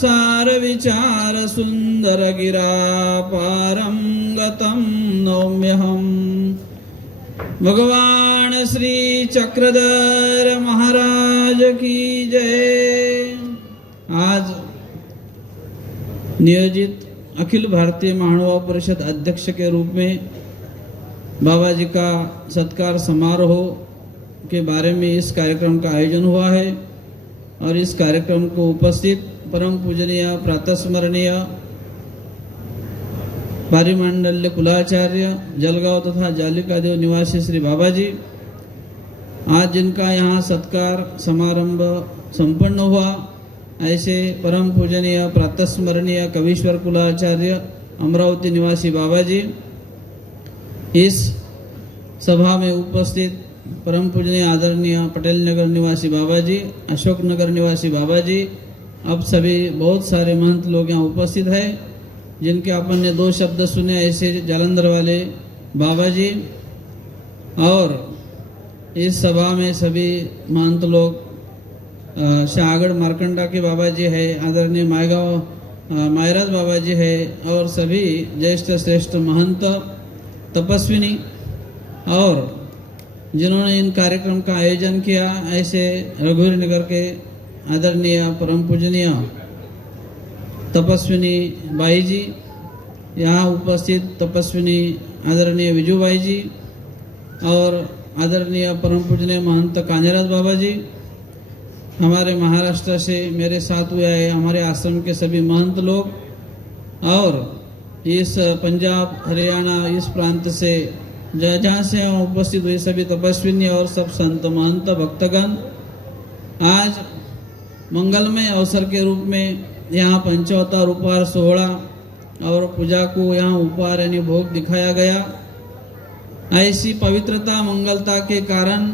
सार विचार सुंदर गिरा पारम गतम नौम्यहम। भगवान श्री चक्रधर महाराज की जय। आज नियोजित अखिल भारतीय महानुभाव परिषद अध्यक्ष के रूप में बाबा जी का सत्कार समारोह के बारे में इस कार्यक्रम का आयोजन हुआ है और इस कार्यक्रम को उपस्थित परम पूजनीय प्रातः स्मरणीय पारिमंडल्य कुलाचार्य जलगांव तथा जालिकादेव निवासी श्री बाबा जी, आज जिनका यहाँ सत्कार समारंभ संपन्न हुआ, ऐसे परम पूजनीय प्रातः स्मरणीय कवीश्वर कुलाचार्य अमरावती निवासी बाबा जी, इस सभा में उपस्थित परम पूजनीय आदरणीय पटेल नगर निवासी बाबा जी, अशोक नगर निवासी बाबा जी, अब सभी बहुत सारे महंत लोग यहाँ उपस्थित हैं, जिनके अपन ने 2 शब्द सुने, ऐसे जालंधर वाले बाबा जी। और इस सभा में सभी महंत लोग शाहगढ़ मारकंडा के बाबा जी है, आदरणीय मायगांव मायराज बाबा जी है, और सभी ज्येष्ठ श्रेष्ठ महंत तपस्विनी और जिन्होंने इन कार्यक्रम का आयोजन किया, ऐसे रघुवीर नगर के आदरणीय परम पूजनीय तपस्विनी बाई जी, यहाँ उपस्थित तपस्विनी आदरणीय विजूबाई जी और आदरणीय परम पूजनीय महंत कांजराज बाबा जी, हमारे महाराष्ट्र से मेरे साथ हुए आए हमारे आश्रम के सभी महंत लोग, और इस पंजाब हरियाणा इस प्रांत से जहाँ से उपस्थित हुए सभी तपस्विनी और सब संत महंत भक्तगण, आज मंगलमय अवसर के रूप में यहाँ पंचावतार उपहार सोहला और पूजा को यहाँ उपहार यानी भोग दिखाया गया। ऐसी पवित्रता मंगलता के कारण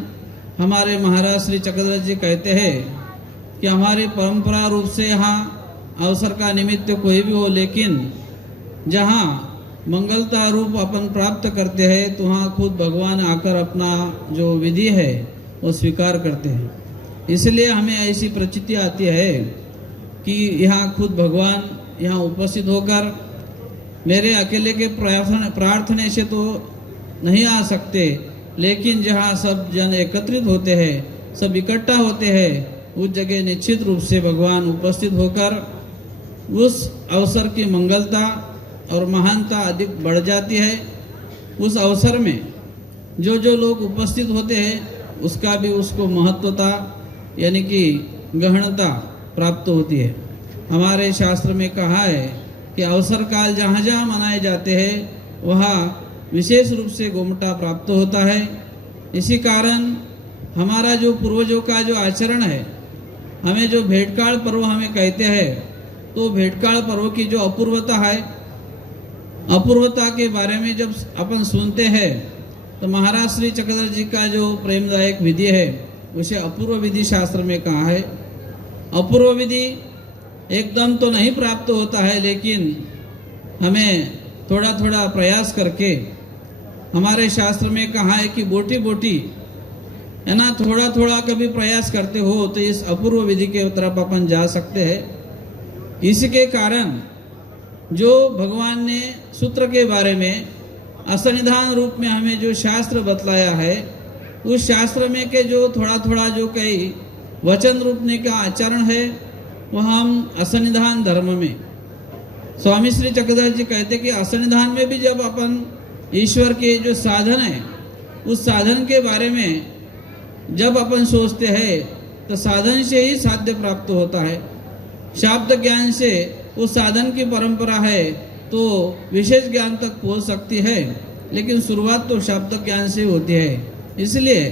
हमारे महाराज श्री चक्रधर जी कहते हैं कि हमारी परंपरा रूप से यहाँ अवसर का निमित्त कोई भी हो, लेकिन जहाँ मंगलता रूप अपन प्राप्त करते हैं तो वहाँ खुद भगवान आकर अपना जो विधि है वो स्वीकार करते हैं। इसलिए हमें ऐसी प्रचिति आती है कि यहाँ खुद भगवान यहाँ उपस्थित होकर मेरे अकेले के प्रार्थने से तो नहीं आ सकते, लेकिन जहाँ सब जन एकत्रित होते हैं, सब इकट्ठा होते हैं, उस जगह निश्चित रूप से भगवान उपस्थित होकर उस अवसर की मंगलता और महानता अधिक बढ़ जाती है। उस अवसर में जो जो लोग उपस्थित होते हैं उसका भी उसको महत्वता यानी कि गहनता प्राप्त होती है। हमारे शास्त्र में कहा है कि अवसर काल जहाँ जहाँ मनाए जाते हैं वहाँ विशेष रूप से गोमटा प्राप्त होता है। इसी कारण हमारा जो पूर्वजों का जो आचरण है, हमें जो भेंटकाल पर्व हमें कहते हैं, तो भेंटकाल पर्व की जो अपूर्वता है, अपूर्वता के बारे में जब अपन सुनते हैं तो महाराज श्री चक्रधर जी का जो प्रेमदायक विधि है उसे अपूर्व विधि शास्त्र में कहा है। अपूर्व विधि एकदम तो नहीं प्राप्त होता है, लेकिन हमें थोड़ा थोड़ा प्रयास करके, हमारे शास्त्र में कहा है कि बोटी बोटी है ना, थोड़ा थोड़ा कभी प्रयास करते हो तो इस अपूर्व विधि के तरफ अपन जा सकते हैं। इसके कारण जो भगवान ने सूत्र के बारे में असंनिधान रूप में हमें जो शास्त्र बतलाया है, उस शास्त्र में के जो थोड़ा थोड़ा जो कई वचन रूपने का आचरण है वो हम असंनिधान धर्म में, स्वामी श्री चक्रधर जी कहते कि असंनिधान में भी जब अपन ईश्वर के जो साधन है उस साधन के बारे में जब अपन सोचते हैं तो साधन से ही साध्य प्राप्त होता है। शाब्द ज्ञान से उस साधन की परंपरा है तो विशेष ज्ञान तक पहुंच सकती है, लेकिन शुरुआत तो शब्द ज्ञान से होती है। इसलिए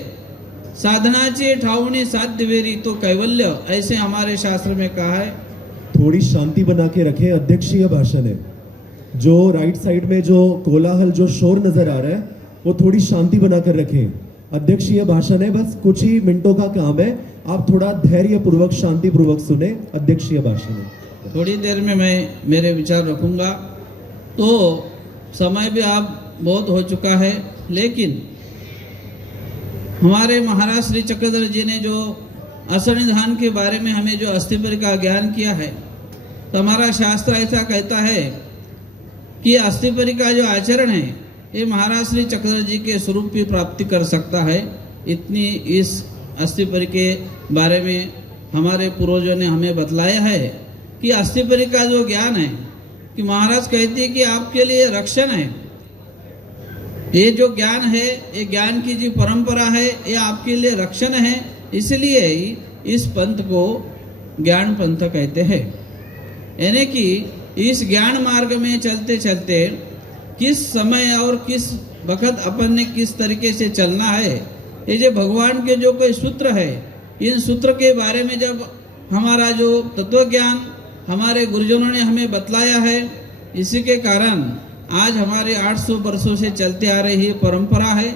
साधनाची ठावणी साध्य वेरी तो कैवल्य, ऐसे हमारे शास्त्र में कहा है। थोड़ी शांति बना के रखें, अध्यक्षीय भाषण है। जो राइट साइड में जो कोलाहल जो शोर नजर आ रहा है वो थोड़ी शांति बनाकर रखें। अध्यक्षीय भाषण है, बस कुछ ही मिनटों का काम है, आप थोड़ा धैर्य पूर्वक शांति पूर्वक सुने। अध्यक्षीय भाषण है। थोड़ी देर में मैं मेरे विचार रखूंगा, तो समय भी आप बहुत हो चुका है, लेकिन हमारे महाराज श्री चक्रधर जी ने जो असंनिधान के बारे में हमें जो अस्थिपर का ज्ञान किया है, तो हमारा शास्त्र ऐसा कहता है कि अस्थि का जो आचरण है ये महाराज श्री चक्रधर जी के स्वरूप की प्राप्ति कर सकता है। इतनी इस अस्थि के बारे में हमारे पूर्वजों ने हमें बतलाया है कि अस्थि का जो ज्ञान है कि महाराज कहते हैं कि आपके लिए रक्षण है। ये जो ज्ञान है, ये ज्ञान की जो परंपरा है, ये आपके लिए रक्षण है। इसलिए इस पंथ को ज्ञान पंथ कहते हैं। यानी कि इस ज्ञान मार्ग में चलते चलते किस समय और किस वक्त अपन ने किस तरीके से चलना है, ये जो भगवान के जो कोई सूत्र है, इन सूत्र के बारे में जब हमारा जो तत्व ज्ञान हमारे गुरुजनों ने हमें बतलाया है, इसी के कारण आज हमारे 800 वर्षों से चलते आ रही परंपरा है।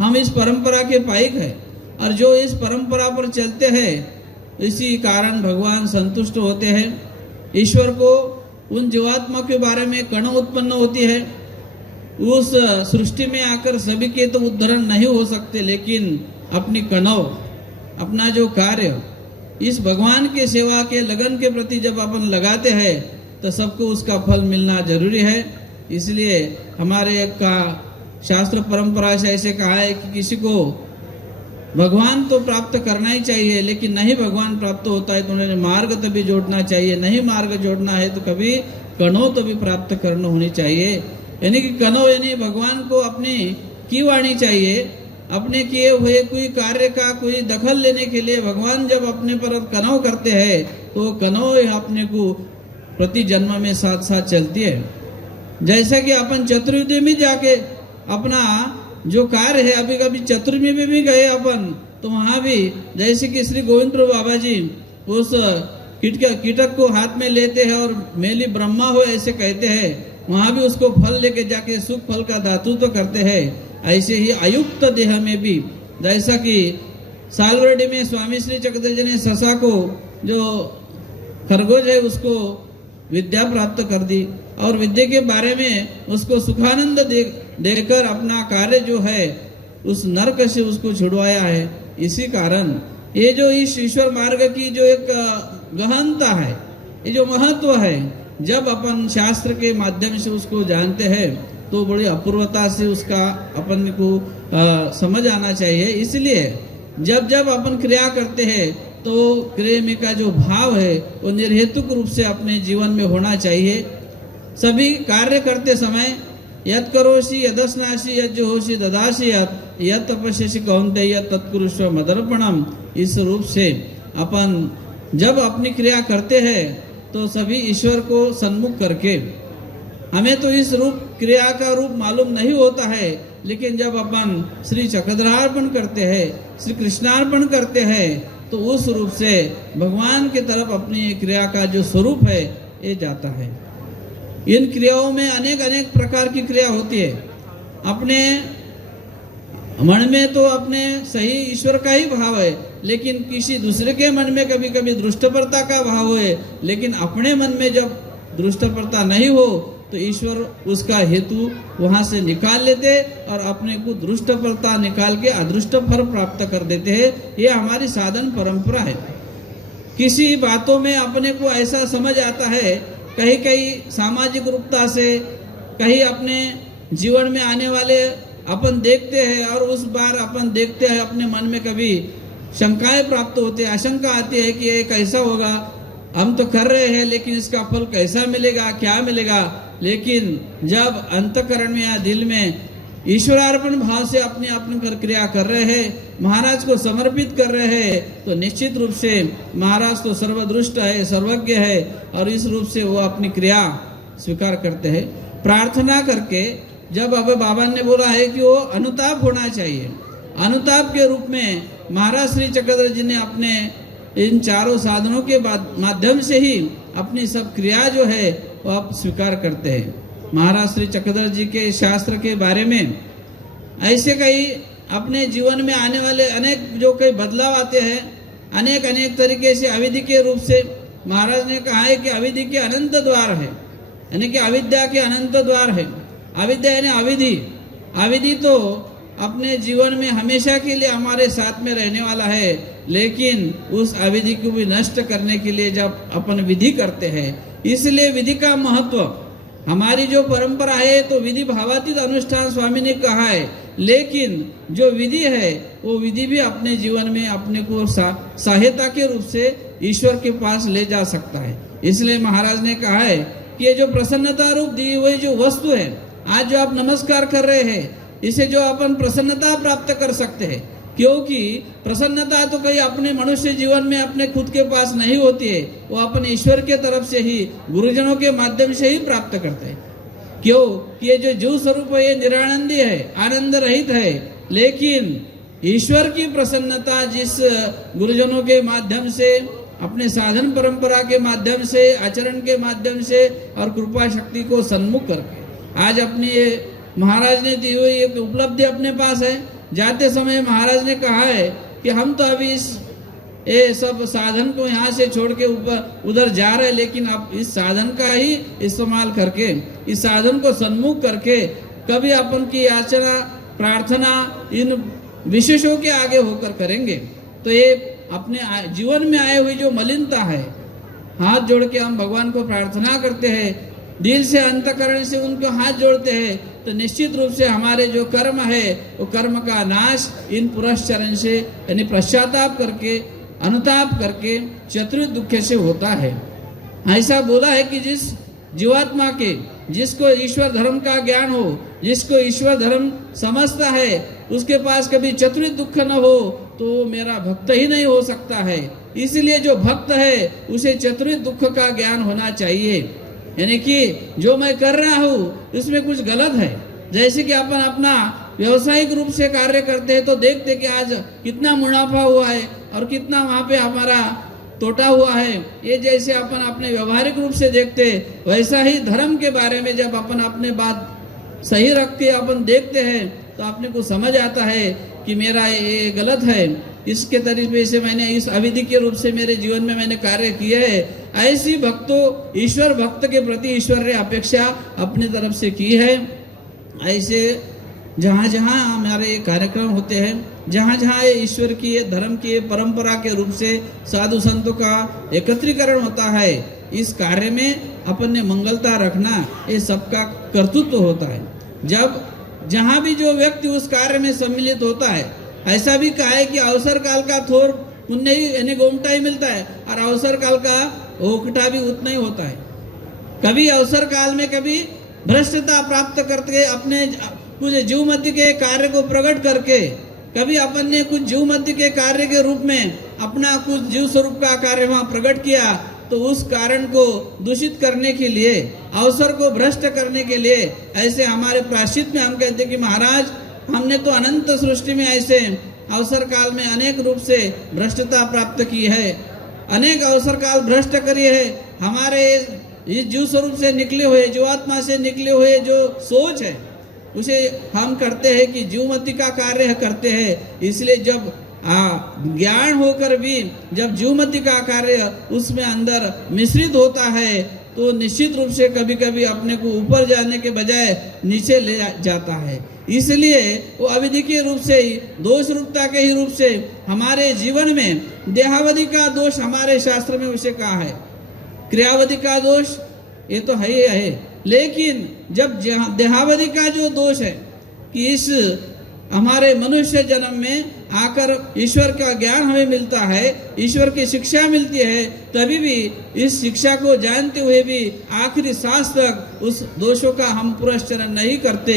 हम इस परंपरा के पाइक है और जो इस परंपरा पर चलते हैं इसी कारण भगवान संतुष्ट होते हैं। ईश्वर को उन जीवात्मा के बारे में कण उत्पन्न होती है। उस सृष्टि में आकर सभी के तो उद्धरण नहीं हो सकते, लेकिन अपनी कणव अपना जो कार्य इस भगवान के सेवा के लगन के प्रति जब अपन लगाते हैं तो सबको उसका फल मिलना जरूरी है। इसलिए हमारे का शास्त्र परंपरा से ऐसे कहा है कि किसी को भगवान तो प्राप्त करना ही चाहिए, लेकिन नहीं भगवान प्राप्त होता है तो उन्हें मार्ग तो भी जोड़ना चाहिए। नहीं मार्ग जोड़ना है तो कभी कणो तो भी प्राप्त करना होनी चाहिए। यानी कि कणो यानी भगवान को अपनी की वाणी चाहिए। अपने किए हुए कोई कार्य का कोई दखल लेने के लिए भगवान जब अपने पर कनव करते हैं तो कनव अपने को प्रति जन्म में साथ साथ चलती है। जैसा कि अपन चतुर्युगी में जाके अपना जो कार्य है, अभी कभी चतुर्मी में भी गए अपन तो वहाँ भी जैसे कि श्री गोविंद प्रभु बाबा जी उस कीटक को हाथ में लेते हैं और मेली ब्रह्मा हो ऐसे कहते हैं, वहाँ भी उसको फल लेके जाके सुख फल का दातृत्व करते हैं। ऐसे ही अयुक्त देह में भी जैसा कि सालवरडी में स्वामी श्री चक्रधर जी ने ससा को जो खरगोश है उसको विद्या प्राप्त कर दी और विद्या के बारे में उसको सुखानंद देकर अपना कार्य जो है उस नरक से उसको छुड़वाया है। इसी कारण ये जो इस ईश्वर मार्ग की जो एक गहनता है, ये जो महत्व है, जब अपन शास्त्र के माध्यम से उसको जानते हैं तो बड़ी अपूर्वता से उसका अपन को समझ आना चाहिए। इसलिए जब जब अपन क्रिया करते हैं तो क्रिया में का जो भाव है वो निर्हेतुक रूप से अपने जीवन में होना चाहिए। सभी कार्य करते समय यत् करोषि यदस्नासि यज्जुहोषि ददासि यत् तपस्यसि कौन्तेय तत्कुरुष्व मदर्पणम, इस रूप से अपन जब अपनी क्रिया करते हैं तो सभी ईश्वर को सन्मुख करके, हमें तो इस रूप क्रिया का रूप मालूम नहीं होता है, लेकिन जब अपन श्री चक्रधरार्पण करते हैं, श्री कृष्णार्पण करते हैं तो उस रूप से भगवान की तरफ अपनी क्रिया का जो स्वरूप है ये जाता है। इन क्रियाओं में अनेक अनेक प्रकार की क्रिया होती है। अपने मन में तो अपने सही ईश्वर का ही भाव है, लेकिन किसी दूसरे के मन में कभी कभी दृष्टपरता का भाव है, लेकिन अपने मन में जब दृष्टपरता नहीं हो तो ईश्वर उसका हेतु वहां से निकाल लेते और अपने को दृष्टपरता निकाल के अदृष्ट फल प्राप्त कर देते हैं। ये हमारी साधन परंपरा है। किसी बातों में अपने को ऐसा समझ आता है, कहीं कहीं सामाजिक रूपता से, कहीं अपने जीवन में आने वाले अपन देखते हैं और उस बार अपन देखते हैं अपने मन में कभी शंकाएं प्राप्त होते हैं, आशंका आती है कि ये कैसा होगा, हम तो कर रहे हैं लेकिन इसका फल कैसा मिलेगा, क्या मिलेगा। लेकिन जब अंतकरण में या दिल में ईश्वरार्पण भाव से अपने अपने क्रिया कर रहे हैं, महाराज को समर्पित कर रहे हैं, तो निश्चित रूप से महाराज तो सर्वदृष्ट है, सर्वज्ञ है और इस रूप से वो अपनी क्रिया स्वीकार करते हैं। प्रार्थना करके जब अब बाबा ने बोला है कि वो अनुताप होना चाहिए, अनुताप के रूप में महाराज श्री चक्रधर जी ने अपने इन चारों साधनों के माध्यम से ही अपनी सब क्रिया जो है वो आप स्वीकार करते हैं। महाराज श्री चक्रधर जी के शास्त्र के बारे में ऐसे कई अपने जीवन में आने वाले अनेक जो कई बदलाव आते हैं, अनेक अनेक तरीके से अविधि के रूप से महाराज ने कहा है कि अविधि के अनंत द्वार है, यानी कि अविद्या के अनंत द्वार है। अविद्या यानी अविधि, अविधि तो अपने जीवन में हमेशा के लिए हमारे साथ में रहने वाला है, लेकिन उस अविधि को भी नष्ट करने के लिए जब अपन विधि करते हैं, इसलिए विधि का महत्व, हमारी जो परंपरा है तो विधि भावातीत अनुष्ठान स्वामी ने कहा है, लेकिन जो विधि है वो विधि भी अपने जीवन में अपने को सहायता के रूप से ईश्वर के पास ले जा सकता है। इसलिए महाराज ने कहा है कि ये जो प्रसन्नता रूप दी हुई जो वस्तु है, आज जो आप नमस्कार कर रहे हैं, इसे जो अपन प्रसन्नता प्राप्त कर सकते हैं, क्योंकि प्रसन्नता तो कहीं अपने मनुष्य जीवन में अपने खुद के पास नहीं होती है, वो अपन ईश्वर के तरफ से ही, गुरुजनों के माध्यम से ही प्राप्त करते हैं। क्यों कि ये जो जीव स्वरूप है ये निरानंदी है, आनंद रहित है, लेकिन ईश्वर की प्रसन्नता जिस गुरुजनों के माध्यम से, अपने साधन परंपरा के माध्यम से, आचरण के माध्यम से और कृपा शक्ति को सन्मुख करके आज अपनी ये महाराज ने दी हुई एक उपलब्धि अपने पास है। जाते समय महाराज ने कहा है कि हम तो अभी ये सब साधन को यहाँ से छोड़ के ऊपर उधर जा रहे हैं, लेकिन अब इस साधन का ही इस्तेमाल करके, इस साधन को सन्मुख करके कभी अपन की याचना प्रार्थना इन विशेषों के आगे होकर करेंगे तो ये अपने जीवन में आए हुई जो मलिनता है, हाथ जोड़ के हम भगवान को प्रार्थना करते हैं, दिल से अंतकरण से उनको हाथ जोड़ते हैं, तो निश्चित रूप से हमारे जो कर्म है वो कर्म का नाश इन पुरस्चरण से, यानी पश्चाताप करके, अनुताप करके, चतुर्थ दुख से होता है। ऐसा बोला है कि जिस जीवात्मा के, जिसको ईश्वर धर्म का ज्ञान हो, जिसको ईश्वर धर्म समझता है, उसके पास कभी चतुर्थ दुख न हो तो वो मेरा भक्त ही नहीं हो सकता है। इसलिए जो भक्त है उसे चतुर्थ दुख का ज्ञान होना चाहिए, यानी कि जो मैं कर रहा हूँ उसमें कुछ गलत है। जैसे कि अपन अपना व्यवसायिक रूप से कार्य करते हैं तो देखते कि आज कितना मुनाफा हुआ है और कितना वहाँ पे हमारा तोटा हुआ है, ये जैसे अपन अपने व्यवहारिक रूप से देखते, वैसा ही धर्म के बारे में जब अपन अपने बात सही रख के अपन देखते हैं तो अपने को समझ आता है कि मेरा ये गलत है, इसके तरीके से मैंने इस अविधि के रूप से मेरे जीवन में मैंने कार्य किया है। ऐसी भक्तों, ईश्वर भक्त के प्रति ईश्वर ने अपेक्षा अपनी तरफ से की है। ऐसे जहाँ जहाँ हमारे कार्यक्रम होते हैं, जहाँ जहाँ ये ईश्वर की, ये धर्म की, ये परंपरा के रूप से साधु संतों का एकत्रीकरण होता है, इस कार्य में अपन ने मंगलता रखना ये सबका कर्तृत्व होता है। जब जहाँ भी जो व्यक्ति उस कार्य में सम्मिलित होता है, ऐसा भी कहा है कि अवसर काल का थोर पुण्य ही यानी गोमटा ही मिलता है और अवसर काल का ओकटा भी उतना ही होता है। कभी अवसर काल में कभी भ्रष्टता प्राप्त करके अपने कुछ जीव मध्य के कार्य को प्रकट करके, कभी अपन ने कुछ जीव मध्य के कार्य के रूप में अपना कुछ जीव स्वरूप का कार्य वहाँ प्रकट किया, तो उस कारण को दूषित करने के लिए, अवसर को भ्रष्ट करने के लिए, ऐसे हमारे प्रायश्चित में हम कहते हैं कि महाराज हमने तो अनंत सृष्टि में ऐसे अवसर काल में अनेक रूप से भ्रष्टता प्राप्त की है, अनेक अवसर काल भ्रष्ट करी है। हमारे इस जीव स्वरूप से निकले हुए, जीवात्मा से निकले हुए जो सोच है उसे हम करते हैं कि जीवमति का कार्य करते हैं। इसलिए जब ज्ञान होकर भी जब जीवमति का कार्य उसमें अंदर मिश्रित होता है तो निश्चित रूप से कभी कभी अपने को ऊपर जाने के बजाय नीचे ले जाता है। इसलिए वो अविधि के रूप से ही, दोष रूपता के ही रूप से हमारे जीवन में देहावधि का दोष हमारे शास्त्र में उसे कहा है, क्रियावधि का दोष ये तो है ही है, लेकिन जब देहावधि का जो दोष है कि इस हमारे मनुष्य जन्म में आकर ईश्वर का ज्ञान हमें मिलता है, ईश्वर की शिक्षा मिलती है, तभी भी इस शिक्षा को जानते हुए भी आखिरी सांस तक उस दोषों का हम पुरस्चरण नहीं करते।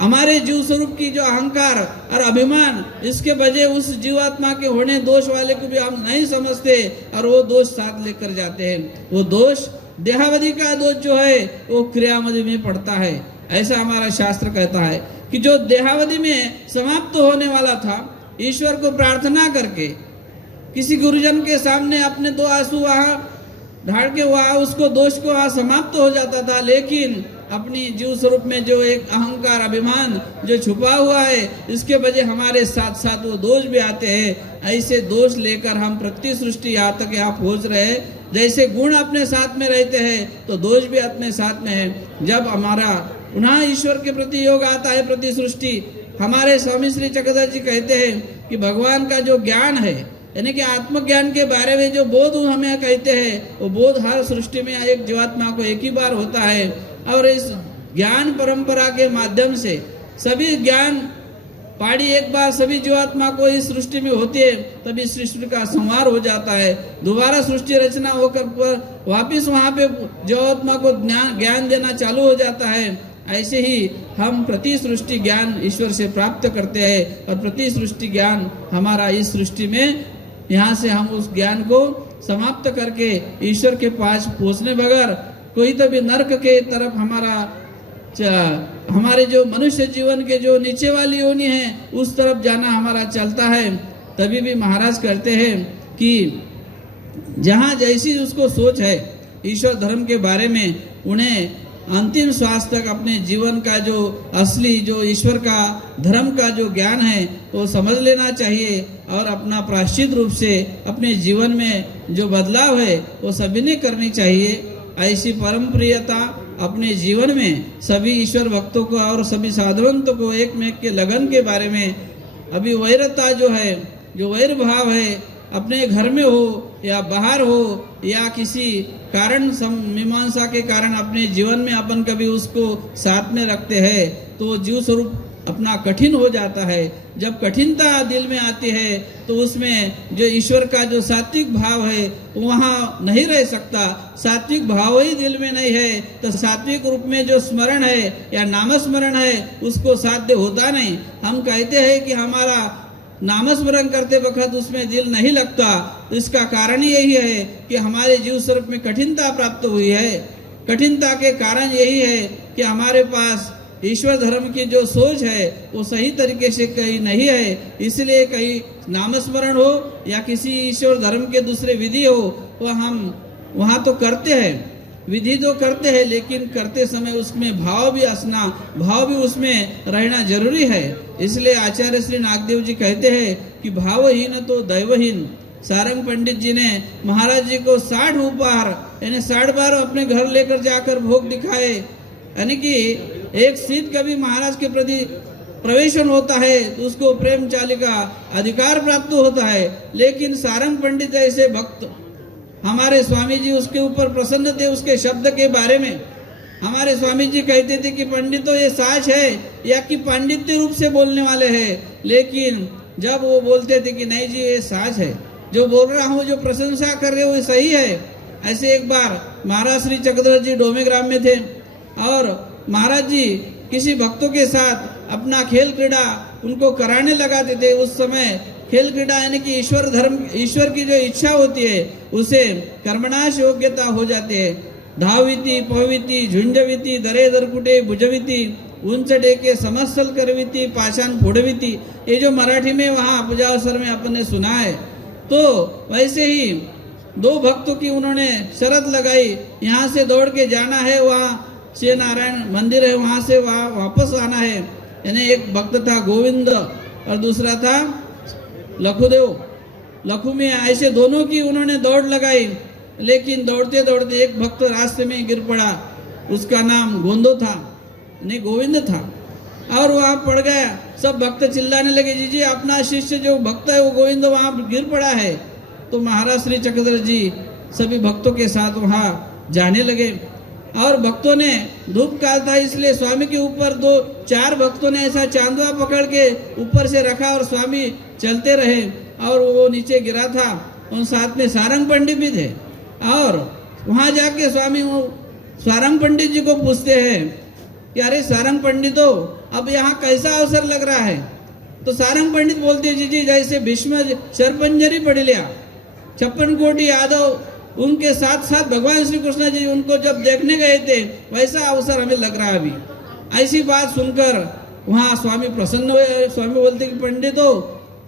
हमारे जीव स्वरूप की जो अहंकार और अभिमान, इसके बजाय उस जीवात्मा के होने दोष वाले को भी हम नहीं समझते और वो दोष साथ लेकर जाते हैं। वो दोष देहावधि का दोष जो है वो क्रियावधि में पड़ता है। ऐसा हमारा शास्त्र कहता है कि जो देहावधि में समाप्त होने वाला था, ईश्वर को प्रार्थना करके किसी गुरुजन के सामने अपने दो आंसू वहाँ ढाल के वहाँ उसको दोष को वहाँ समाप्त हो जाता था, लेकिन अपनी जीव स्वरूप में जो एक अहंकार अभिमान जो छुपा हुआ है, इसके वजह हमारे साथ साथ वो दोष भी आते हैं। ऐसे दोष लेकर हम प्रति सृष्टि यहाँ तक यहाँ पहुँच रहे हैं। जैसे गुण अपने साथ में रहते हैं तो दोष भी अपने साथ में है। जब हमारा पुनः ईश्वर के प्रति योग आता है प्रति सृष्टि, हमारे स्वामी श्री चक्रधर जी कहते हैं कि भगवान का जो ज्ञान है, यानी कि आत्मज्ञान के बारे में जो बोध हमें कहते हैं, वो बोध हर सृष्टि में एक जीवात्मा को एक ही बार होता है। और इस ज्ञान परंपरा के माध्यम से सभी ज्ञान पाड़ी एक बार सभी जीवात्मा को इस सृष्टि में होती है, तभी सृष्टि का संहार हो जाता है। दोबारा सृष्टि रचना होकर वापिस वहाँ पे जीवात्मा को ज्ञान देना चालू हो जाता है। ऐसे ही हम प्रति सृष्टि ज्ञान ईश्वर से प्राप्त करते हैं, और प्रति सृष्टि ज्ञान हमारा इस सृष्टि में, यहाँ से हम उस ज्ञान को समाप्त करके ईश्वर के पास पहुँचने बगैर कोई तो भी नरक के तरफ हमारे जो मनुष्य जीवन के जो नीचे वाली योनि है उस तरफ जाना हमारा चलता है। तभी भी महाराज कहते हैं कि जहाँ जैसी उसको सोच है ईश्वर धर्म के बारे में, उन्हें अंतिम श्वास तक अपने जीवन का जो असली जो ईश्वर का धर्म का जो ज्ञान है वो समझ लेना चाहिए, और अपना प्रायश्चित रूप से अपने जीवन में जो बदलाव है वो सभी ने करनी चाहिए। ऐसी परम प्रियता अपने जीवन में सभी ईश्वर भक्तों को और सभी साधुवंतों को एक में के लगन के बारे में, अभी वैरता जो है, जो वैर भाव है, अपने घर में हो या बाहर हो या किसी कारण मीमांसा के कारण अपने जीवन में अपन कभी उसको साथ में रखते हैं तो जीव स्वरूप अपना कठिन हो जाता है। जब कठिनता दिल में आती है तो उसमें जो ईश्वर का जो सात्विक भाव है वहाँ नहीं रह सकता। सात्विक भाव ही दिल में नहीं है तो सात्विक रूप में जो स्मरण है या नाम स्मरण है उसको साध्य होता नहीं। हम कहते हैं कि हमारा नाम स्मरण करते वक्त उसमें दिल नहीं लगता, तो इसका कारण यही है कि हमारे जीव स्वरूप में कठिनता प्राप्त हुई है। कठिनता के कारण यही है कि हमारे पास ईश्वर धर्म की जो सोच है वो सही तरीके से कहीं नहीं है। इसलिए कहीं नामस्मरण हो या किसी ईश्वर धर्म के दूसरे विधि हो, वह हम वहाँ तो करते हैं, विधि तो करते हैं, लेकिन करते समय उसमें भाव भी असना, भाव भी उसमें रहना जरूरी है। इसलिए आचार्य श्री नागदेव जी कहते हैं कि भावहीन तो दैवहीन। सारंग पंडित जी ने महाराज जी को 60 उपहार यानी 60 बार अपने घर लेकर जाकर भोग दिखाए, यानी कि एक शीत कभी महाराज के प्रति प्रवेशन होता है तो उसको प्रेम चालिका अधिकार प्राप्त होता है। लेकिन सारंग पंडित ऐसे भक्त, हमारे स्वामी जी उसके ऊपर प्रसन्न थे उसके शब्द के बारे में। हमारे स्वामी जी कहते थे कि पंडित तो ये साच है या कि पांडित्य रूप से बोलने वाले हैं, लेकिन जब वो बोलते थे कि नहीं जी ये साच है, जो बोल रहा हूँ, जो प्रशंसा कर रहे हो ये सही है। ऐसे एक बार महाराज श्री चक्रधर जी डोमेग्राम में थे और महाराज जी किसी भक्तों के साथ अपना खेल क्रीड़ा उनको कराने लगाते थे। उस समय खेल क्रीड़ा यानी कि ईश्वर धर्म, ईश्वर की जो इच्छा होती है उसे कर्मणाश योग्यता हो जाती है। धाविती पविती झुंझविती दरे दरकुटे भुजविती उंच डेके समस्थल करविती पाषाण फोड़विती, ये जो मराठी में वहाँ अपजावसर में अपन ने सुना है। तो वैसे ही 2 भक्तों की उन्होंने शर्त लगाई, यहाँ से दौड़ के जाना है, वहाँ श्री नारायण मंदिर है, वहाँ से वहाँ वापस आना है। यानी एक भक्त था गोविंद और दूसरा था लखुदेव, लखु में, ऐसे दोनों की उन्होंने दौड़ लगाई। लेकिन दौड़ते दौड़ते एक भक्त रास्ते में गिर पड़ा, उसका नाम गोंदो था, नहीं गोविंद था, और वहाँ पड़ गया। सब भक्त चिल्लाने लगे, जी जी अपना शिष्य जो भक्त है वो गोविंद वहाँ गिर पड़ा है। तो महाराज श्री चक्रधर जी सभी भक्तों के साथ वहाँ जाने लगे और भक्तों ने धूप काल था इसलिए स्वामी के ऊपर 2-4 भक्तों ने ऐसा चांदुआ पकड़ के ऊपर से रखा और स्वामी चलते रहे और वो नीचे गिरा था। उन साथ में सारंग पंडित भी थे और वहाँ जाके स्वामी वो सारंग पंडित जी को पूछते हैं कि अरे सारंग पंडितों अब यहाँ कैसा अवसर लग रहा है। तो सारंग पंडित बोलते जी जी जैसे भीष्म शरपंजरी पढ़ लिया 56 कोटि यादव उनके साथ साथ भगवान श्री कृष्ण जी उनको जब देखने गए थे वैसा अवसर हमें लग रहा है अभी। ऐसी बात सुनकर वहाँ स्वामी प्रसन्न हुए। स्वामी बोलते कि पंडितों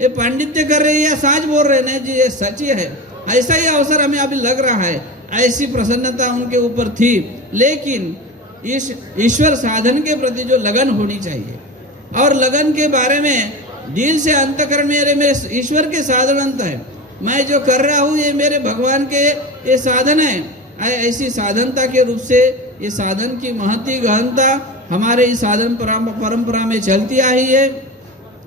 ये पांडित्य कर रहे हैं या साच बोल रहे हैं? नहीं जी ये सच ही है, ऐसा ही अवसर हमें अभी लग रहा है। ऐसी प्रसन्नता उनके ऊपर थी। लेकिन इस ईश्वर साधन के प्रति जो लगन होनी चाहिए और लगन के बारे में दिल से अंतःकरण मेरे ईश्वर के साधनता है, मैं जो कर रहा हूँ ये मेरे भगवान के ये साधन है। ऐसी साधनता के रूप से ये साधन की महती गहनता हमारे इस साधन परंपरा में चलती आई है।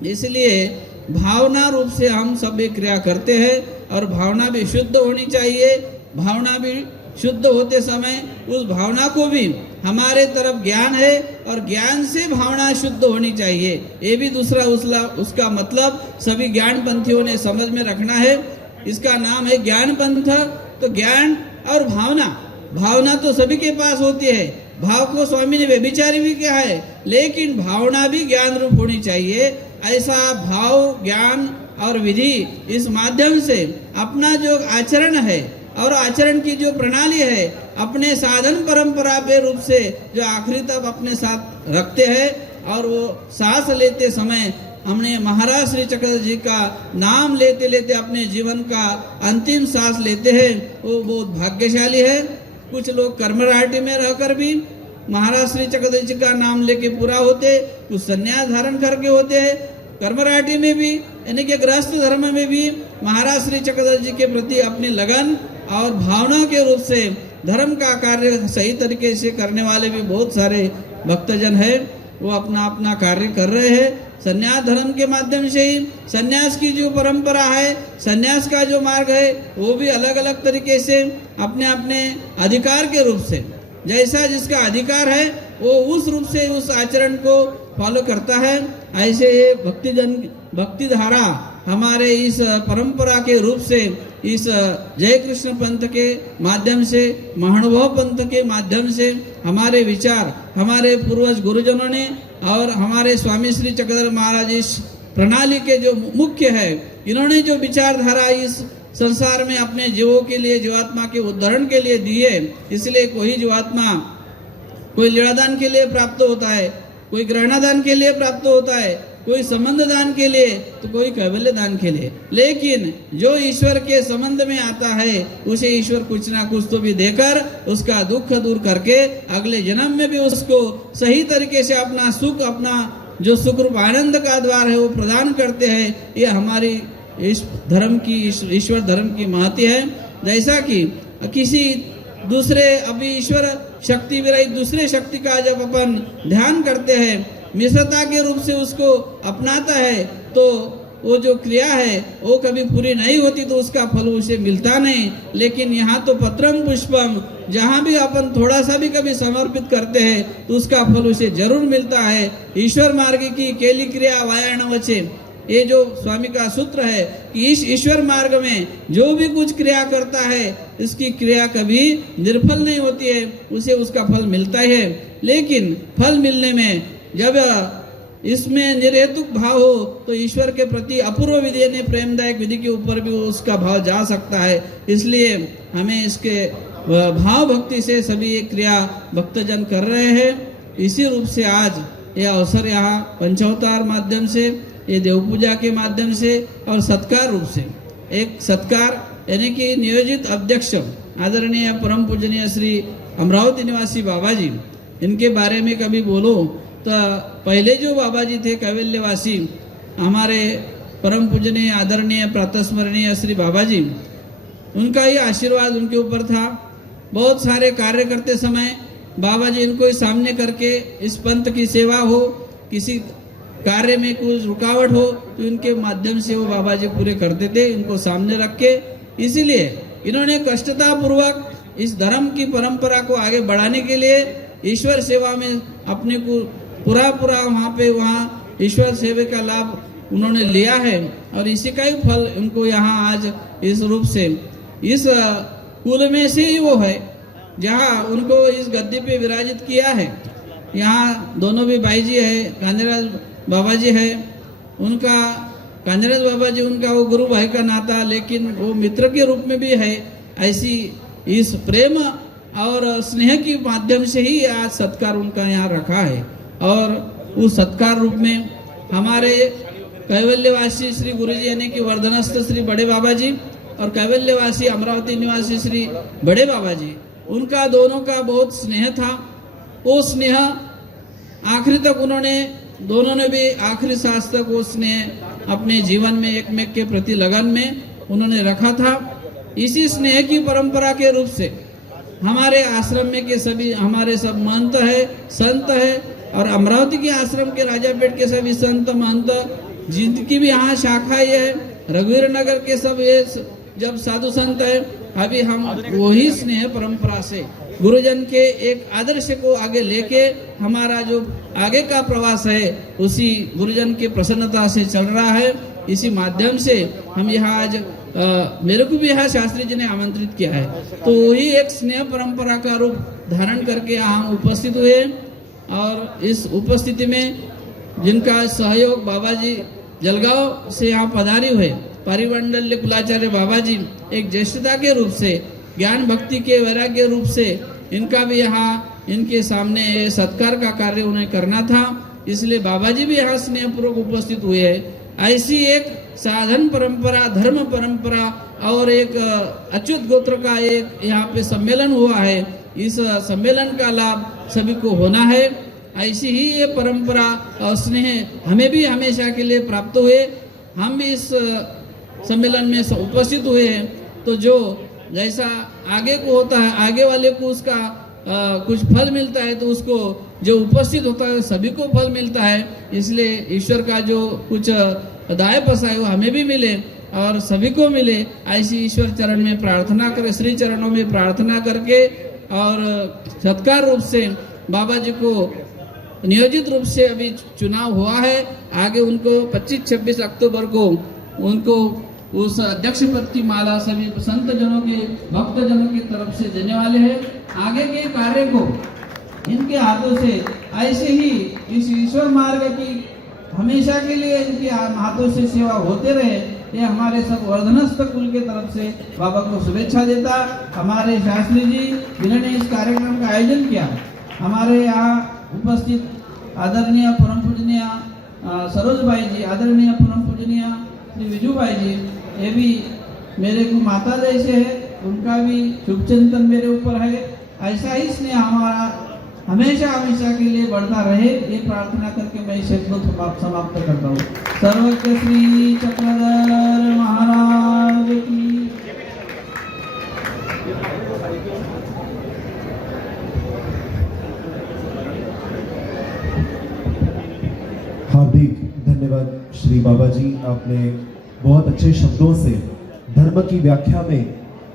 इसलिए भावना रूप से हम सब ये क्रिया करते हैं और भावना भी शुद्ध होनी चाहिए। भावना भी शुद्ध होते समय उस भावना को भी हमारे तरफ ज्ञान है और ज्ञान से भावना शुद्ध होनी चाहिए। ये भी दूसरा उसका मतलब सभी ज्ञान पंथियों ने समझ में रखना है। इसका नाम है ज्ञान पंथ। तो ज्ञान और भावना, भावना तो सभी के पास होती है, भाव को स्वामी ने व्यभिचारी भी कहा है, लेकिन भावना भी ज्ञान रूप होनी चाहिए। ऐसा भाव, ज्ञान और विधि, इस माध्यम से अपना जो आचरण है और आचरण की जो प्रणाली है, अपने साधन परंपरा के रूप से जो आखिरी तक अपने साथ रखते हैं। और वो सांस लेते समय हमने महाराज श्री चक्रधर जी का नाम लेते लेते अपने जीवन का अंतिम सांस लेते हैं, वो बहुत भाग्यशाली है। कुछ लोग कर्मराहटी में रहकर भी महाराज श्री चक्रधर जी का नाम लेके पूरा होते, कुछ संन्यास धारण करके होते हैं। कर्मराहटी में भी यानी कि गृहस्थ धर्म में भी महाराज श्री चक्रधर जी के प्रति अपनी लगन और भावना के रूप से धर्म का कार्य सही तरीके से करने वाले भी बहुत सारे भक्तजन है। वो अपना अपना कार्य कर रहे हैं। संन्यास धर्म के माध्यम से ही संन्यास की जो परंपरा है, संन्यास का जो मार्ग है, वो भी अलग अलग तरीके से अपने अपने अधिकार के रूप से, जैसा जिसका अधिकार है वो उस रूप से उस आचरण को फॉलो करता है। ऐसे ये भक्ति धारा हमारे इस परंपरा के रूप से, इस जय कृष्ण पंथ के माध्यम से, महानुभव पंथ के माध्यम से हमारे विचार, हमारे पूर्वज गुरुजनों ने और हमारे स्वामी श्री चक्रधर महाराज इस प्रणाली के जो मुख्य है, इन्होंने जो विचारधारा इस संसार में अपने जीवों के लिए, जीवात्मा के उद्धरण के लिए दिए। इसलिए कोई जीवात्मा कोई लीलादान के लिए प्राप्त होता है, कोई ग्रहणादान के लिए प्राप्त होता है, कोई संबंध दान के लिए, तो कोई कैवल्य दान के लिए। लेकिन जो ईश्वर के संबंध में आता है उसे ईश्वर कुछ ना कुछ तो भी देकर उसका दुख दूर करके अगले जन्म में भी उसको सही तरीके से अपना सुख, अपना जो सुख रूप आनंद का द्वार है वो प्रदान करते हैं। ये हमारी इस धर्म की, ईश्वर धर्म की महती है। जैसा कि किसी दूसरे, अभी ईश्वर शक्ति विरहित दूसरे शक्ति का जब अपन ध्यान करते हैं, मिश्रता के रूप से उसको अपनाता है, तो वो जो क्रिया है वो कभी पूरी नहीं होती, तो उसका फल उसे मिलता नहीं। लेकिन यहाँ तो पत्रम पुष्पम, जहाँ भी अपन थोड़ा सा भी कभी समर्पित करते हैं तो उसका फल उसे जरूर मिलता है। ईश्वर मार्ग की केली क्रिया वायाण वचे, ये जो स्वामी का सूत्र है कि इस ईश्वर मार्ग में जो भी कुछ क्रिया करता है इसकी क्रिया कभी निर्फल नहीं होती है, उसे उसका फल मिलता ही है। लेकिन फल मिलने में जब इसमें निर्हेतुक भाव हो तो ईश्वर के प्रति अपूर्व विधि ने प्रेमदायक विधि के ऊपर भी उसका भाव जा सकता है। इसलिए हमें इसके भाव भक्ति से सभी ये क्रिया भक्तजन कर रहे हैं। इसी रूप से आज ये अवसर यहाँ पंचावतार माध्यम से, ये देव पूजा के माध्यम से और सत्कार रूप से, एक सत्कार यानी कि नियोजित अध्यक्ष आदरणीय परम पूजनीय श्री अमरावती निवासी बाबा जी, इनके बारे में कभी बोलो तो पहले जो बाबा जी थे कैवल्यवासी, हमारे परम पूजनीय आदरणीय प्रातस्मरणीय श्री बाबा जी, उनका ही आशीर्वाद उनके ऊपर था। बहुत सारे कार्य करते समय बाबा जी इनको ही सामने करके, इस पंथ की सेवा हो, किसी कार्य में कुछ रुकावट हो तो इनके माध्यम से वो बाबा जी पूरे करते थे, इनको सामने रख के। इसीलिए इन्होंने कष्टता पूर्वक इस धर्म की परंपरा को आगे बढ़ाने के लिए ईश्वर सेवा में अपने को पूरा वहाँ ईश्वर सेवा का लाभ उन्होंने लिया है। और इसी का ही फल उनको यहाँ आज इस रूप से, इस कुल में से ही वो है जहाँ उनको इस गद्दी पे विराजित किया है। यहाँ दोनों भी भाई जी है, कांजराज बाबा जी है, उनका कांजराज बाबा जी उनका वो गुरु भाई का नाता, लेकिन वो मित्र के रूप में भी है। ऐसी इस प्रेम और स्नेह के माध्यम से ही आज सत्कार उनका यहाँ रखा है। और उस सत्कार रूप में हमारे कैवल्यवासी श्री गुरुजी यानी कि वर्धनस्थ श्री बड़े बाबा जी और कैवल्यवासी अमरावती निवासी श्री बड़े बाबा जी, उनका दोनों का बहुत स्नेह था। वो स्नेह आखिरी तक उन्होंने, दोनों ने भी आखिरी सांस तक वो स्नेह अपने जीवन में एक मेक के प्रति लगन में उन्होंने रखा था। इसी स्नेह की परंपरा के रूप से हमारे आश्रम में के सभी हमारे सब महंत है, संत है, और अमरावती के आश्रम के राजापेट के सभी संत महंत जिनकी भी यहाँ शाखा ये है, रघुवीर नगर के सब ये जब साधु संत है, अभी हम वही स्नेह परंपरा से गुरुजन के एक आदर्श को आगे लेके हमारा जो आगे का प्रवास है उसी गुरुजन की प्रसन्नता से चल रहा है। इसी माध्यम से हम यहाँ आज मेरे को भी यहाँ शास्त्री जी ने आमंत्रित किया है, तो वही एक स्नेह परंपरा का रूप धारण करके यहाँ उपस्थित हुए। और इस उपस्थिति में जिनका सहयोग बाबा जी जलगांव से यहाँ पधारे हुए परिमंडल कुलाचार्य बाबा जी एक ज्येष्ठता के रूप से, ज्ञान भक्ति के वैराग्य रूप से इनका भी यहाँ इनके सामने सत्कार का कार्य उन्हें करना था, इसलिए बाबा जी भी यहाँ स्नेहपूर्वक उपस्थित हुए हैं। ऐसी एक साधन परंपरा, धर्म परंपरा और एक अच्युत गोत्र का एक यहाँ पे सम्मेलन हुआ है। इस सम्मेलन का लाभ सभी को होना है। ऐसी ही ये परंपरा और स्नेह हमें भी हमेशा के लिए प्राप्त हुए। हम भी इस सम्मेलन में उपस्थित हुए हैं, तो जो जैसा आगे को होता है, आगे वाले को उसका कुछ फल मिलता है, तो उसको जो उपस्थित होता है सभी को फल मिलता है। इसलिए ईश्वर का जो कुछ दाय पसा है वो हमें भी मिले और सभी को मिले, ऐसी ईश्वर चरण में प्रार्थना कर, श्री चरणों में प्रार्थना करके और सत्कार रूप से बाबा जी को नियोजित रूप से अभी चुनाव हुआ है। आगे उनको 25-26 अक्टूबर को उनको उस अध्यक्ष पद की माला सभी संत जनों के, भक्त जनों की तरफ से देने वाले हैं। आगे के कार्य को इनके हाथों से ऐसे ही इस ईश्वर मार्ग की हमेशा के लिए इनके हाथों से सेवा होते रहे, ये हमारे सब वर्धनस्थ कुल के तरफ से बाबा को शुभेच्छा देता। हमारे शास्त्री जी जिन्होंने इस कार्यक्रम का आयोजन किया, हमारे यहाँ उपस्थित आदरणीय परम पूजनीय सरोज भाई जी, आदरणीय परम पूजनीय श्री विजू भाई जी, ये भी मेरे को माता जैसे है, उनका भी शुभचिंतन मेरे ऊपर है। ऐसा ही स्नेह हमारा हमेशा हमेशा के लिए बढ़ता रहे, ये प्रार्थना करके मैं इसे समाप्त करता हूँ। सर्वज्ञ श्री चक्रधर महाराज की। हार्दिक धन्यवाद श्री बाबा जी, आपने बहुत अच्छे शब्दों से धर्म की व्याख्या में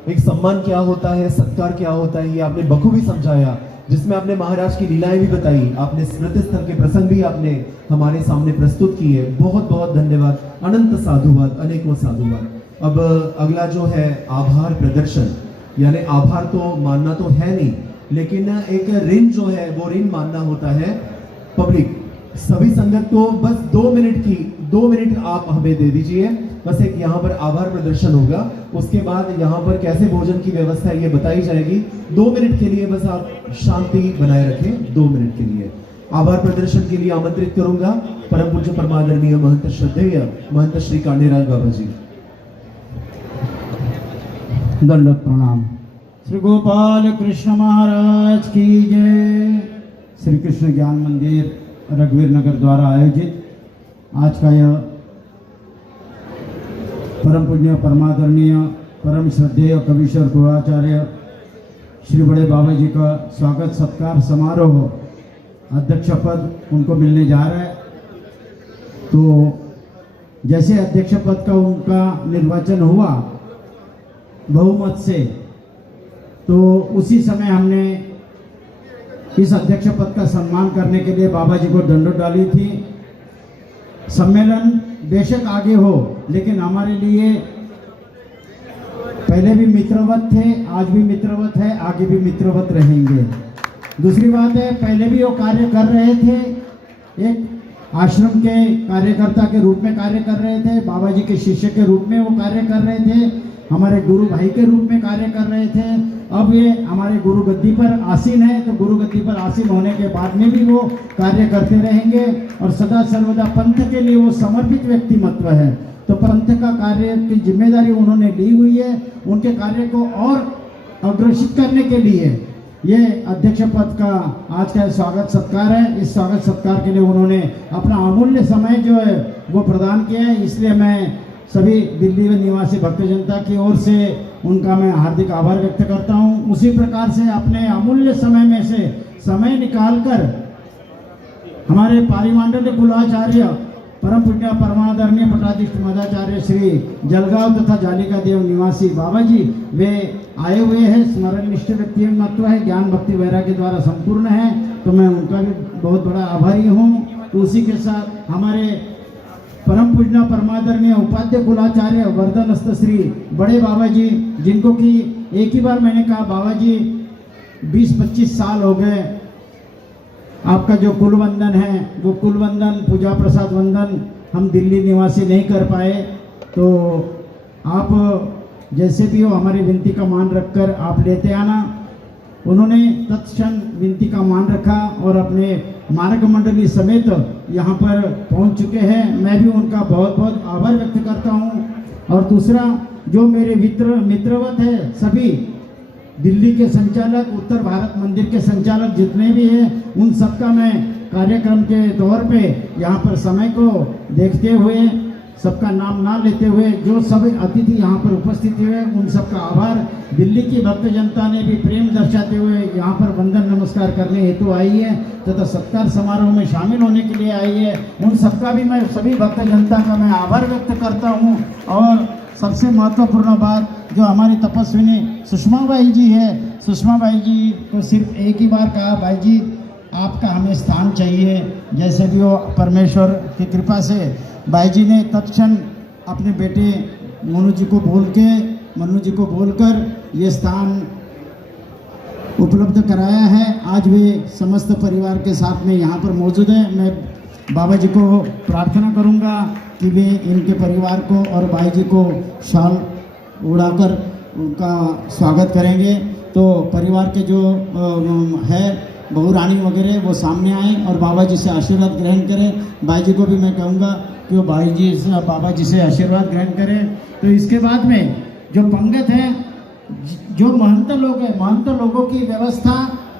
एक सम्मान क्या होता है, सत्कार क्या होता है, ये आपने बखूबी समझाया, जिसमें आपने महाराज की लीलाएं भी बताई, आपने स्मृति स्थल के प्रसंग भी आपने हमारे सामने प्रस्तुत किए। बहुत बहुत धन्यवाद, अनंत साधुवाद, अनेकों साधुवाद। अब अगला जो है आभार प्रदर्शन, यानी आभार तो मानना तो है नहीं, लेकिन एक ऋण जो है वो ऋण मानना होता है। पब्लिक सभी संगत को बस 2 मिनट आप हमें दे दीजिए, बस एक यहाँ पर आभार प्रदर्शन होगा, उसके बाद यहाँ पर कैसे भोजन की व्यवस्था है ये बताई जाएगी। 2 मिनट के लिए बस आप शांति बनाए रखें, 2 मिनट के लिए। आभार प्रदर्शन के लिए आमंत्रित करूंगा परम पूज्य परमादरणीय महंत श्रद्धेय महंत श्री कांडीराज बाबा जी। दंडवत प्रणाम। श्री गोपाल कृष्ण महाराज की जय। श्री कृष्ण ज्ञान मंदिर रघुवीर नगर द्वारा आयोजित आज का यह परम पुण्य परमादरणीय परम श्रद्धेय कविश्वर गुरुआचार्य श्री बड़े बाबा जी का स्वागत सत्कार समारोह, अध्यक्ष पद उनको मिलने जा रहा है। तो जैसे अध्यक्ष पद का उनका निर्वाचन हुआ बहुमत से, तो उसी समय हमने इस अध्यक्ष पद का सम्मान करने के लिए बाबा जी को दंडोत डाली थी। सम्मेलन बेशक आगे हो, लेकिन हमारे लिए पहले भी मित्रवत थे, आज भी मित्रवत है, आगे भी मित्रवत रहेंगे। दूसरी बात है, पहले भी वो कार्य कर रहे थे, एक आश्रम के कार्यकर्ता के रूप में कार्य कर रहे थे, बाबा जी के शिष्य के रूप में वो कार्य कर रहे थे, हमारे गुरु भाई के रूप में कार्य कर रहे थे। अब ये हमारे गुरु गद्दी पर आसीन है, तो गुरु गद्दी पर आसीन होने के बाद में भी वो कार्य करते रहेंगे और सदा सर्वदा पंथ के लिए वो समर्पित व्यक्तिमत्व है। तो पंथ का कार्य की जिम्मेदारी उन्होंने ली हुई है, उनके कार्य को और अग्रसित करने के लिए ये अध्यक्ष पद का आज का स्वागत सत्कार है। इस स्वागत सत्कार के लिए उन्होंने अपना अमूल्य समय जो है वो प्रदान किया है, इसलिए मैं सभी दिल्ली में निवासी भक्त जनता की ओर से उनका मैं हार्दिक आभार व्यक्त करता हूं। उसी प्रकार से अपने अमूल्य समय में से समय निकालकर हमारे पारिमंडल कुलाचार्य परम पुण्य परमादरणीय पटाधिष्ट मदाचार्य श्री जलगांव तथा जालिका देव निवासी बाबा जी वे आए हुए हैं। स्मरण निष्ठ व्यक्तिमत्व है, ज्ञान भक्ति वैराग्य द्वारा संपूर्ण है, तो मैं उनका भी बहुत बड़ा आभारी हूँ। तो उसी के साथ हमारे परम पूज्य परमादरणीय उपाध्याय कुलाचार्य वर्धनस्थ श्री बड़े बाबा जी, जिनको कि एक ही बार मैंने कहा बाबा जी 20-25 साल हो गए, आपका जो कुल वंदन है वो कुल वंदन पूजा प्रसाद वंदन हम दिल्ली निवासी नहीं कर पाए, तो आप जैसे भी हो हमारी विनती का मान रखकर आप लेते आना। उन्होंने तत्क्षण विनती का मान रखा और अपने मार्ग मंडली समेत यहाँ पर पहुँच चुके हैं। मैं भी उनका बहुत बहुत आभार व्यक्त करता हूँ। और दूसरा, जो मेरे मित्रवत है सभी दिल्ली के संचालक, उत्तर भारत मंदिर के संचालक जितने भी हैं, उन सबका मैं कार्यक्रम के तौर पे यहाँ पर समय को देखते हुए, सबका नाम ना लेते हुए, जो सब अतिथि यहाँ पर उपस्थित हुए उन सबका आभार। दिल्ली की भक्त जनता ने भी प्रेम दर्शाते हुए यहाँ पर वंदन नमस्कार करने हेतु आई है तथा सत्कार समारोह में शामिल होने के लिए आई है, उन सबका भी मैं सभी भक्त जनता का मैं आभार व्यक्त करता हूँ। और सबसे महत्वपूर्ण बात, जो हमारी तपस्विनी सुषमा बाई जी है, सुषमा बाई जी को सिर्फ एक ही बार कहा, भाई जी आपका हमें स्थान चाहिए, जैसे भी हो परमेश्वर की कृपा से भाई जी ने तत्क्षण अपने बेटे मनु जी को बोलकर ये स्थान उपलब्ध कराया है। आज वे समस्त परिवार के साथ में यहाँ पर मौजूद है। मैं बाबा जी को प्रार्थना करूँगा कि वे इनके परिवार को और भाई जी को शाल उड़ाकर उनका स्वागत करेंगे। तो परिवार के जो है बहू रानी वगैरह वो सामने आए और बाबा जी से आशीर्वाद ग्रहण करें। भाई जी को भी मैं कहूँगा कि वो भाई जी से बाबा जी से आशीर्वाद ग्रहण करें। तो इसके बाद में जो पंगत है, जो महंत लोग हैं, महंत लोगों की व्यवस्था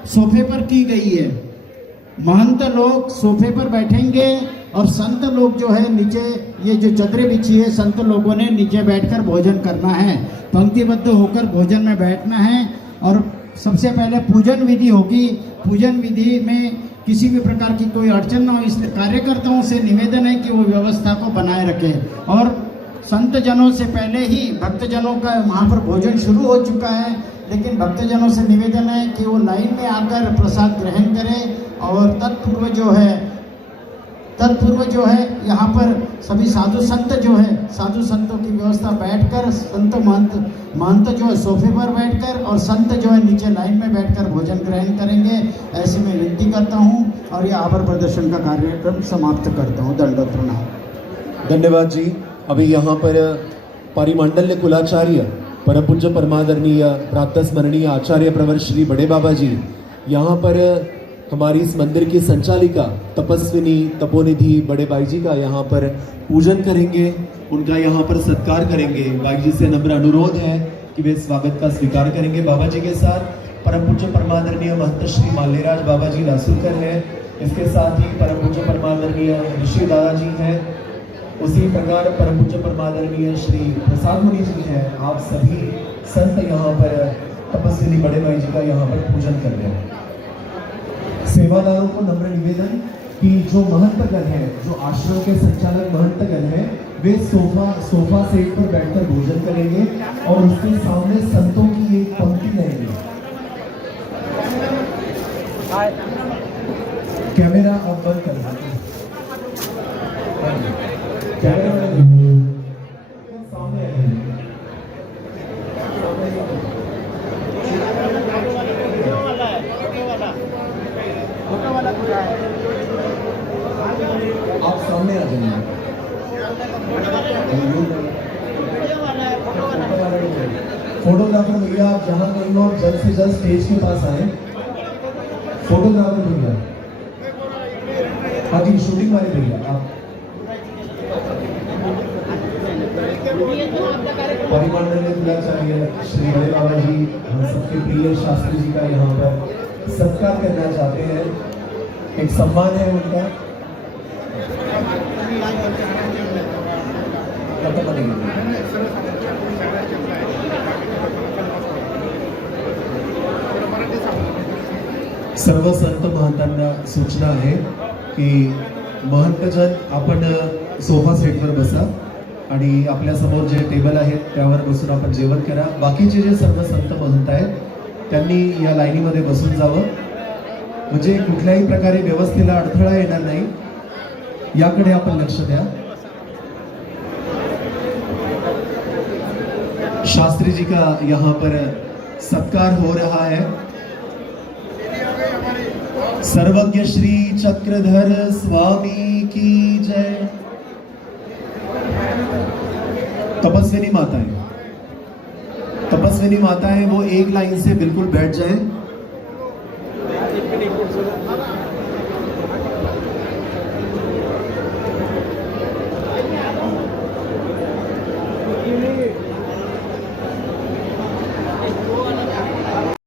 सोफे पर की गई है। महंत लोग सोफे पर बैठेंगे और संत लोग जो है नीचे, ये जो चदरें बिछी है, संत लोगों ने नीचे बैठकर भोजन करना है, पंक्तिबद्ध होकर भोजन में बैठना है। और सबसे पहले पूजन विधि होगी। पूजन विधि में किसी भी प्रकार की कोई अड़चन ना हो, इसलिए कार्यकर्ताओं से निवेदन है कि वो व्यवस्था को बनाए रखें। और संत जनों से पहले ही भक्तजनों का वहाँ पर भोजन शुरू हो चुका है, लेकिन भक्तजनों से निवेदन है कि वो लाइन में आकर प्रसाद ग्रहण करें। और तत्पूर्व जो है यहाँ पर सभी साधु संत जो है, साधु संतों की व्यवस्था बैठकर, संत महंत जो है सोफे पर बैठकर और संत जो है नीचे लाइन में बैठकर भोजन ग्रहण करेंगे, ऐसी मैं विनती करता हूँ। और ये आभार प्रदर्शन का कार्यक्रम समाप्त करता हूँ। दंडवत प्रणाम। धन्यवाद जी। अभी यहाँ पर परिमंडल कुलाचार्य परम पूज्य परमादरणीय प्रातः स्मरणीय आचार्य प्रवर श्री बड़े बाबा जी यहाँ पर हमारी इस मंदिर की संचालिका तपस्विनी तपोनिधि बड़े भाई जी का यहाँ पर पूजन करेंगे, उनका यहाँ पर सत्कार करेंगे। भाई जी से नम्र अनुरोध है कि वे स्वागत का स्वीकार करेंगे। बाबा जी के साथ परम पूज्य परमादरणीय महंत श्री माल्यराज बाबा जी लासुरकर हैं। इसके साथ ही परम पूज्य परमादरणीय ऋषि दादाजी हैं। उसी प्रकार परम पूज्य परमादरणीय श्री प्रसाद मुनि जी हैं। आप सभी संत यहाँ पर तपस्विनी बड़े भाई जी का यहाँ पर पूजन कर रहे हैं। सेवादारों को नम्र निवेदन कि जो महंतगण है, जो आश्रम के संचालक महंतगण हैं, वे सोफा सेट पर बैठकर भोजन करेंगे और उसके सामने संतों की एक पंक्ति रहेगी। कैमरा अब बंद कर दीजिए। कैमरा सामने आएंगे। आप सामने आ जाइए। फोटोग्राफर भैया आप जहाँ कहीं हो जल्द से जल्द स्टेज के पास आए। फोटोग्राफर भैया, हाँ जी, शूटिंग वाले भैया आप। परिमंडल कुलाचार्य श्री बड़े बाबा जी, हम सबके प्रिय शास्त्री जी का यहाँ पर सत्कार करना चाहते हैं। एक सम्मान है उनका। सर्व संत महंतांना सूचना आहे की महंतजन आपण सोफा सेटवर बसा आणि आपल्यासमोर जे टेबल आहेत त्यावर बसून आपण जेवण करा. बाकीचे जे सर्व संत महंत आहेत त्यांनी या लाईनीमध्ये बसून जावं, म्हणजे कुठल्याही प्रकारे व्यवस्थेला अडथळा येणार नाही याकडे आपण लक्ष द्या. शास्त्री जी का यहाँ पर सत्कार हो रहा है. सर्वज्ञ श्री चक्रधर स्वामी की जय. तपस्विनी माताएं वो एक लाइन से बिल्कुल बैठ जाएं.